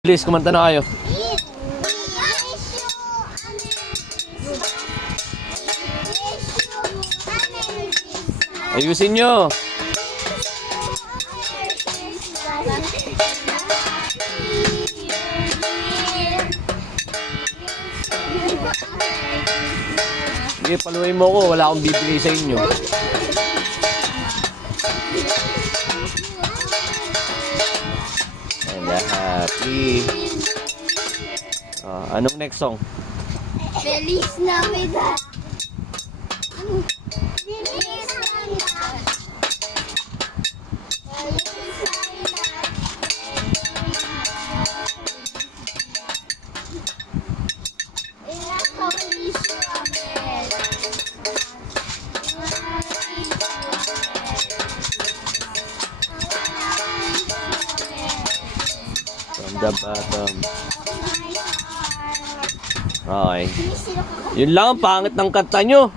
Please, kumanta na kayo. Ayusin nyo. Sige, paluin mo ko. Wala akong bibigay sa inyo. And happy. Anong next song? Feliz Navidad. Feliz Navidad. From the bottom. Okay. Yun lang, ang pangit ng kanta nyo.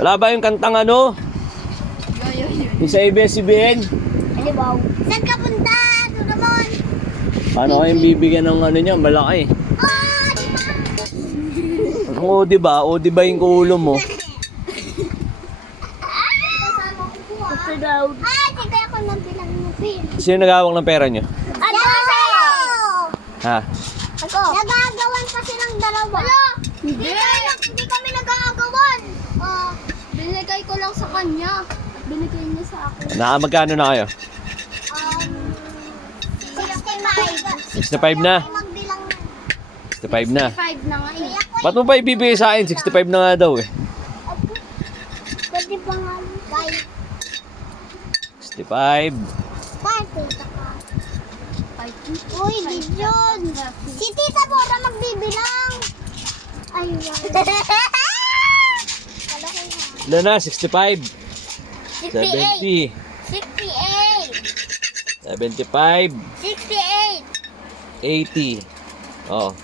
Wala ba yung kantang ano? Yung sa ABS-CBN? Ano ba? Saan ka punta? Ito naman. Paano kayong bibigyan ng ano nyo? Malaki. Di ba? O diba yung ulo mo? Ay, sige ako nang bilang mo pin. Sino nagawak ng pera nyo? Ano sa'yo? Ha? Ako. Nagagawan pa silang dalawa. Wala. Hindi kami nagagawan. Binigay ko lang sa kanya. Binigay niya sa akin. Magkano na kayo? 65. 65 na? Magbilang 65 na. 5 na nga eh. Ba't mo pa ibibigay sa akin? 65 na nga daw eh. Pwede pa nga. Bye. 65. Uy, Gideon! Si Tita Bora magbibilang! Ay, Ilan na? 65. 68! 70. 75. 68! 80. Oh.